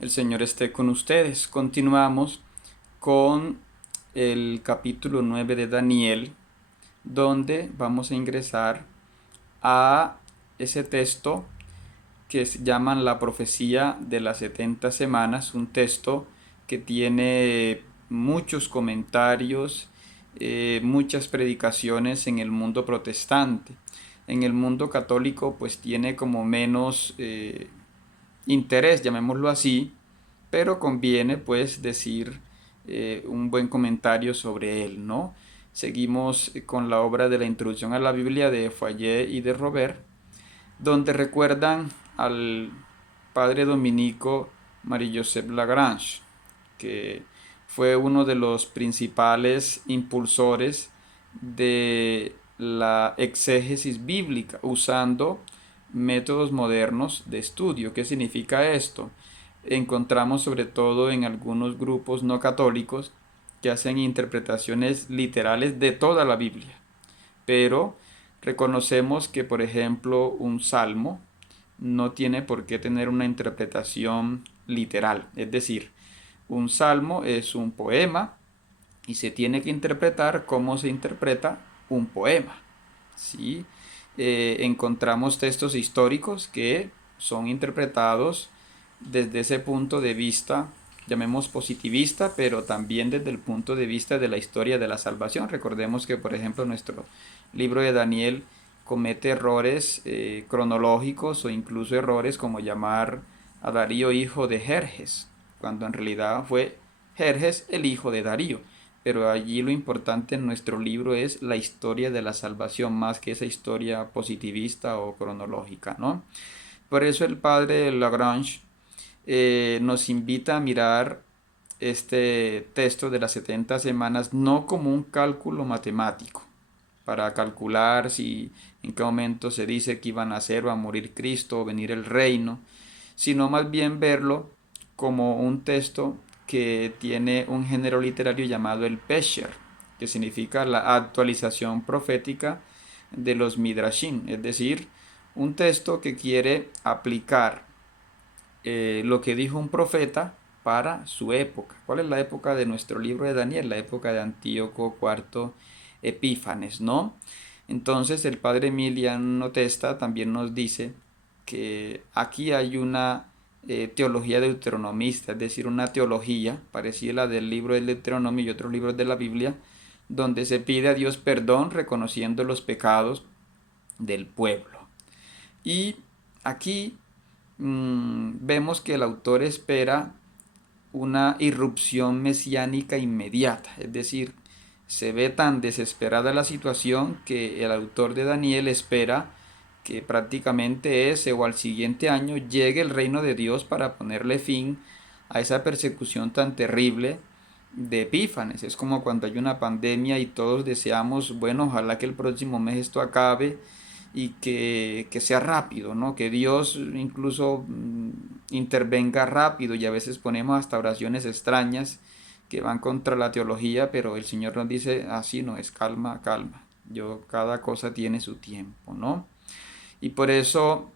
El Señor esté con ustedes. Continuamos con el capítulo 9 de Daniel, donde vamos a ingresar a ese texto que se llaman la profecía de las 70 semanas, un texto que tiene muchos comentarios, muchas predicaciones en el mundo protestante. En el mundo católico pues tiene como menos interés, llamémoslo así, pero conviene pues decir un buen comentario sobre él, ¿no? Seguimos con la obra de la introducción a la Biblia de Fayet y de Robert, donde recuerdan al padre dominico Marie-Joseph Lagrange, que fue uno de los principales impulsores de la exégesis bíblica usando métodos modernos de estudio. ¿Qué significa esto? Encontramos sobre todo en algunos grupos no católicos que hacen interpretaciones literales de toda la Biblia, pero reconocemos que, por ejemplo, un salmo no tiene por qué tener una interpretación literal. Es decir, un salmo es un poema y se tiene que interpretar como se interpreta un poema. ¿Sí? Encontramos textos históricos que son interpretados desde ese punto de vista, llamemos positivista, pero también desde el punto de vista de la historia de la salvación. Recordemos que, por ejemplo, nuestro libro de Daniel comete errores cronológicos o incluso errores como llamar a Darío hijo de Jerjes, cuando en realidad fue Jerjes el hijo de Darío. Pero allí lo importante en nuestro libro es la historia de la salvación, más que esa historia positivista o cronológica, ¿no? Por eso el padre Lagrange nos invita a mirar este texto de las 70 semanas no como un cálculo matemático, para calcular si en qué momento se dice que iban a nacer o a morir Cristo o venir el reino, sino más bien verlo como un texto que tiene un género literario llamado el Pesher, que significa la actualización profética de los Midrashim, es decir, un texto que quiere aplicar lo que dijo un profeta para su época. ¿Cuál es la época de nuestro libro de Daniel? La época de Antíoco IV Epífanes, ¿no? Entonces el padre Emiliano Testa también nos dice que aquí hay una teología deuteronomista, es decir, una teología parecida a la del libro del Deuteronomio y otros libros de la Biblia, donde se pide a Dios perdón reconociendo los pecados del pueblo. Y aquí vemos que el autor espera una irrupción mesiánica inmediata, es decir, se ve tan desesperada la situación que el autor de Daniel espera que prácticamente ese o al siguiente año llegue el reino de Dios para ponerle fin a esa persecución tan terrible de Epífanes. Es como cuando hay una pandemia y todos deseamos, bueno, ojalá que el próximo mes esto acabe y que sea rápido, ¿no? Que Dios incluso intervenga rápido, y a veces ponemos hasta oraciones extrañas que van contra la teología, pero el Señor nos dice así, no es calma, calma. Cada cosa tiene su tiempo, ¿no? Y por eso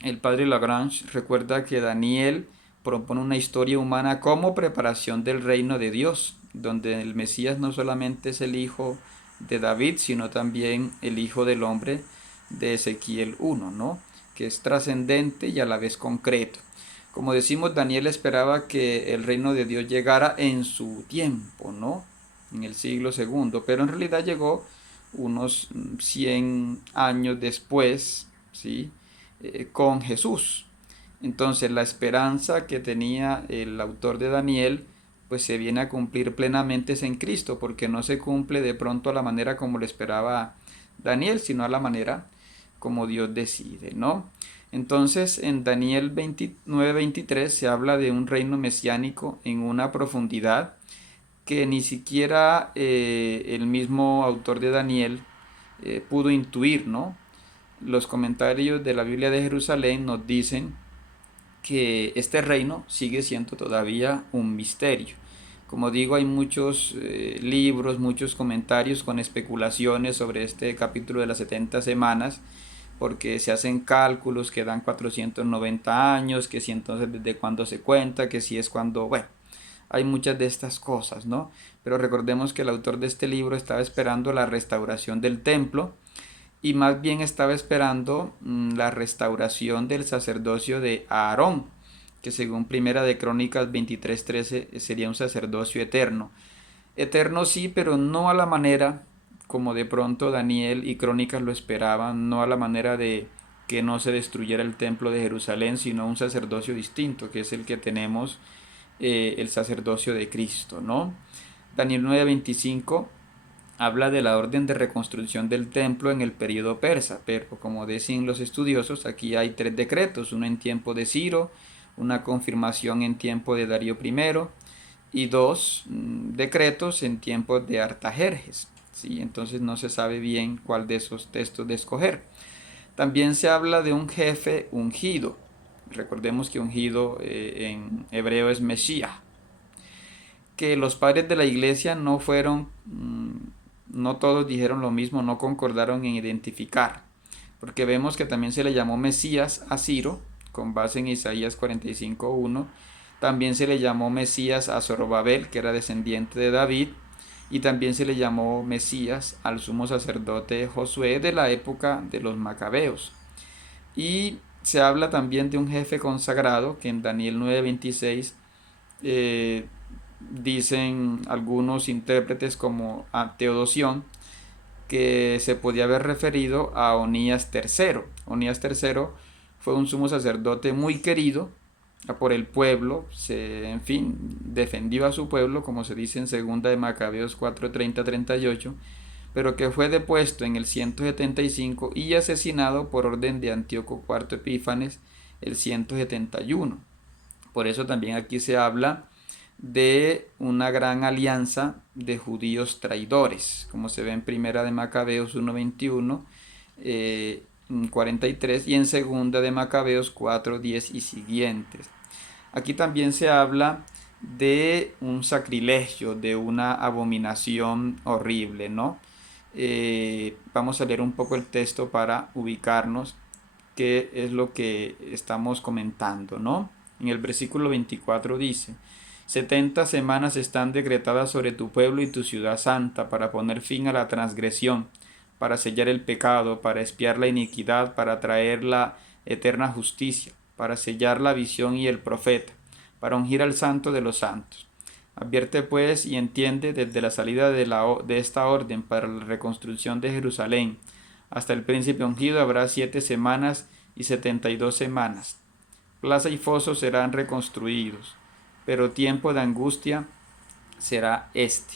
el padre Lagrange recuerda que Daniel propone una historia humana como preparación del reino de Dios, donde el Mesías no solamente es el hijo de David, sino también el hijo del hombre de Ezequiel 1, ¿no? Que es trascendente y a la vez concreto. Como decimos, Daniel esperaba que el reino de Dios llegara en su tiempo, ¿no? En el siglo segundo, pero en realidad llegó unos 100 años después, ¿sí? Con Jesús. Entonces la esperanza que tenía el autor de Daniel pues se viene a cumplir plenamente en Cristo, porque no se cumple de pronto a la manera como lo esperaba Daniel, sino a la manera como Dios decide, ¿no? Entonces en Daniel 29-23 se habla de un reino mesiánico en una profundidad que ni siquiera el mismo autor de Daniel pudo intuir, ¿no? Los comentarios de la Biblia de Jerusalén nos dicen que este reino sigue siendo todavía un misterio. Como digo, hay muchos libros, muchos comentarios con especulaciones sobre este capítulo de las 70 semanas, porque se hacen cálculos que dan 490 años, que si entonces desde cuándo se cuenta, que si es cuando, bueno, hay muchas de estas cosas, ¿no? Pero recordemos que el autor de este libro estaba esperando la restauración del templo y más bien estaba esperando la restauración del sacerdocio de Aarón, que según Primera de Crónicas 23:13 sería un sacerdocio eterno. Eterno sí, pero no a la manera como de pronto Daniel y Crónicas lo esperaban, no a la manera de que no se destruyera el templo de Jerusalén, sino un sacerdocio distinto, que es el que tenemos, el sacerdocio de Cristo, ¿no? Daniel 9:25 habla de la orden de reconstrucción del templo en el periodo persa, pero como dicen los estudiosos, aquí hay 3 decretos, uno en tiempo de Ciro, una confirmación en tiempo de Darío I y 2 decretos en tiempo de Artajerjes. ¿Sí? Entonces no se sabe bien cuál de esos textos de escoger. También se habla de un jefe ungido. Recordemos que ungido en hebreo es Mesías, que los padres de la iglesia no fueron, no todos dijeron lo mismo, no concordaron en identificar, porque vemos que también se le llamó Mesías a Ciro, con base en Isaías 45:1, también se le llamó Mesías a Zorobabel, que era descendiente de David, y también se le llamó Mesías al sumo sacerdote Josué de la época de los Macabeos. Y se habla también de un jefe consagrado, que en Daniel 9:26 dicen algunos intérpretes como a Teodosión, que se podía haber referido a Onías III. Onías III fue un sumo sacerdote muy querido por el pueblo, en fin, defendió a su pueblo, como se dice en 2 de Macabeos 4:30-38, pero que fue depuesto en el 175 y asesinado por orden de Antíoco IV Epífanes el 171. Por eso también aquí se habla de una gran alianza de judíos traidores, como se ve en Primera de Macabeos 1:21, 43 y en Segunda de Macabeos 4:10 y siguientes. Aquí también se habla de un sacrilegio, de una abominación horrible, ¿no? Vamos a leer un poco el texto para ubicarnos qué es lo que estamos comentando, ¿no? En el versículo 24 dice: 70 semanas están decretadas sobre tu pueblo y tu ciudad santa para poner fin a la transgresión, para sellar el pecado, para expiar la iniquidad, para traer la eterna justicia, para sellar la visión y el profeta, para ungir al santo de los santos. Advierte pues y entiende desde la salida de esta orden para la reconstrucción de Jerusalén hasta el príncipe ungido habrá 7 semanas y 72 semanas. Plaza y foso serán reconstruidos, pero tiempo de angustia será este.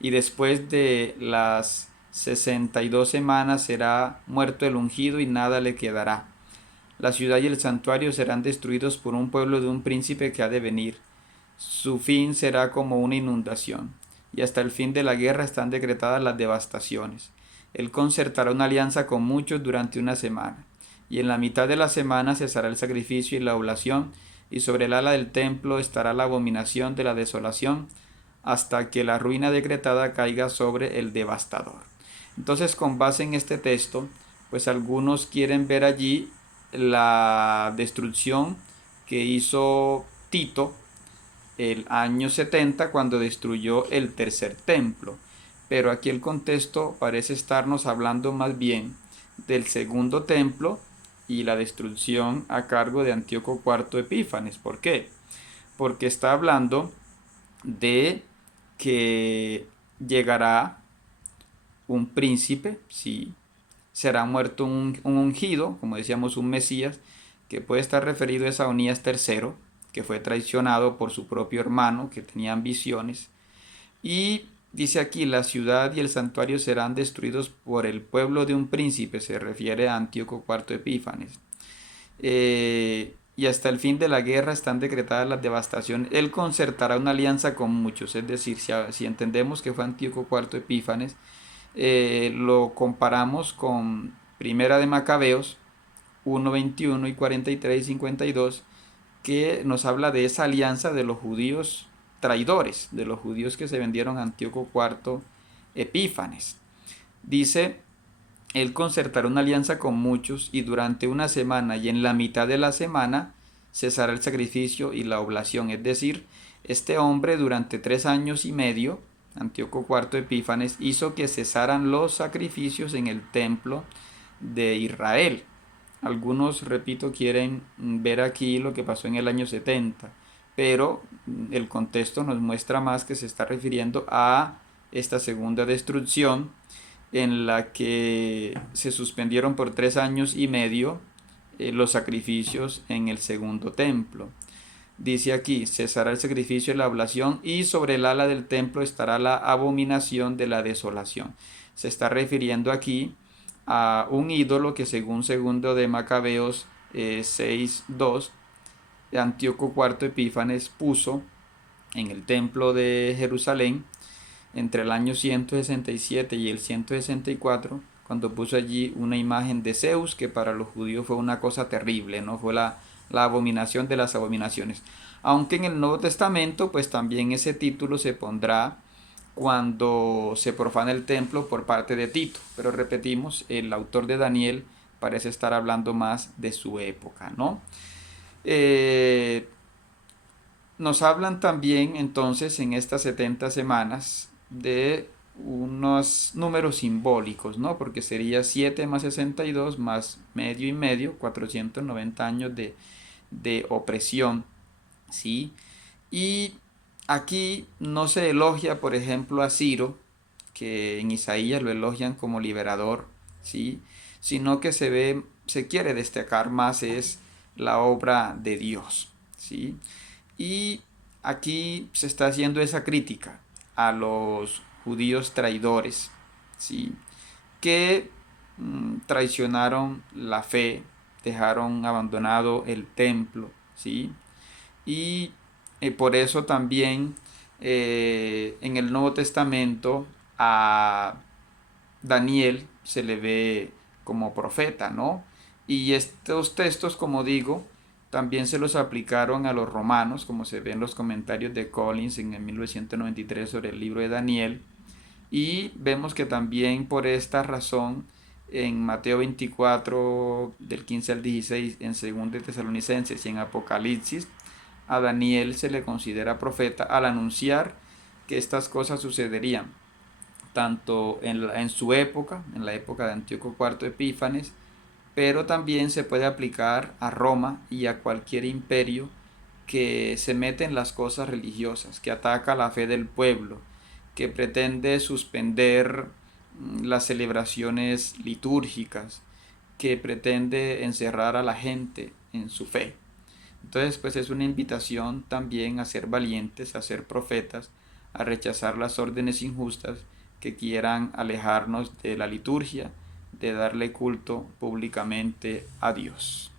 Y después de las 62 semanas será muerto el ungido y nada le quedará. La ciudad y el santuario serán destruidos por un pueblo de un príncipe que ha de venir. Su fin será como una inundación, y hasta el fin de la guerra están decretadas las devastaciones. Él concertará una alianza con muchos durante una semana, y en la mitad de la semana cesará el sacrificio y la oblación, y sobre el ala del templo estará la abominación de la desolación, hasta que la ruina decretada caiga sobre el devastador. Entonces, con base en este texto, pues algunos quieren ver allí la destrucción que hizo Tito el año 70 cuando destruyó el tercer templo. Pero aquí el contexto parece estarnos hablando más bien del segundo templo y la destrucción a cargo de Antíoco IV Epífanes. ¿Por qué? Porque está hablando de que llegará un príncipe, sí, será muerto un ungido, como decíamos, un Mesías, que puede estar referido a Onías III, que fue traicionado por su propio hermano, que tenía ambiciones. Y dice aquí, la ciudad y el santuario serán destruidos por el pueblo de un príncipe, se refiere a Antíoco IV Epífanes. Y hasta el fin de la guerra están decretadas las devastaciones. Él concertará una alianza con muchos, es decir, si entendemos que fue Antíoco IV Epífanes, lo comparamos con Primera de Macabeos 1:21 y 43 y 52, que nos habla de esa alianza de los judíos traidores, de los judíos que se vendieron a Antíoco IV Epífanes. Dice él concertará una alianza con muchos y durante una semana y en la mitad de la semana cesará el sacrificio y la oblación. Es decir, este hombre durante 3 años y medio, Antíoco IV Epífanes, hizo que cesaran los sacrificios en el templo de Israel. Algunos, repito, quieren ver aquí lo que pasó en el año 70, pero el contexto nos muestra más que se está refiriendo a esta segunda destrucción en la que se suspendieron por 3 años y medio los sacrificios en el segundo templo. Dice aquí, cesará el sacrificio y la oblación y sobre el ala del templo estará la abominación de la desolación. Se está refiriendo aquí a un ídolo que según segundo de Macabeos 6:2, Antíoco IV Epífanes puso en el templo de Jerusalén entre el año 167 y el 164, cuando puso allí una imagen de Zeus, que para los judíos fue una cosa terrible, ¿no? Fue la abominación de las abominaciones. Aunque en el Nuevo Testamento, pues también ese título se pondrá cuando se profana el templo por parte de Tito. Pero repetimos, el autor de Daniel parece estar hablando más de su época, ¿no? Eh, Nos hablan también entonces en estas 70 semanas de unos números simbólicos, ¿no? Porque sería 7 más 62 más medio y medio, 490 años de opresión, ¿sí? Y aquí no se elogia, por ejemplo, a Ciro, que en Isaías lo elogian como liberador, ¿sí? Sino que se quiere destacar más es la obra de Dios, ¿sí? Y aquí se está haciendo esa crítica a los judíos traidores, ¿sí? Que traicionaron la fe, dejaron abandonado el templo, ¿sí? Y por eso también en el Nuevo Testamento a Daniel se le ve como profeta, ¿no? Y estos textos, como digo, también se los aplicaron a los romanos, como se ve en los comentarios de Collins en el 1993 sobre el libro de Daniel. Y vemos que también por esta razón en Mateo 24 del 15 al 16, en 2 de Tesalonicenses y en Apocalipsis, a Daniel se le considera profeta al anunciar que estas cosas sucederían tanto en su época, en la época de Antíoco IV Epífanes, pero también se puede aplicar a Roma y a cualquier imperio que se mete en las cosas religiosas, que ataca la fe del pueblo, que pretende suspender las celebraciones litúrgicas, que pretende encerrar a la gente en su fe. Entonces, pues es una invitación también a ser valientes, a ser profetas, a rechazar las órdenes injustas que quieran alejarnos de la liturgia, de darle culto públicamente a Dios.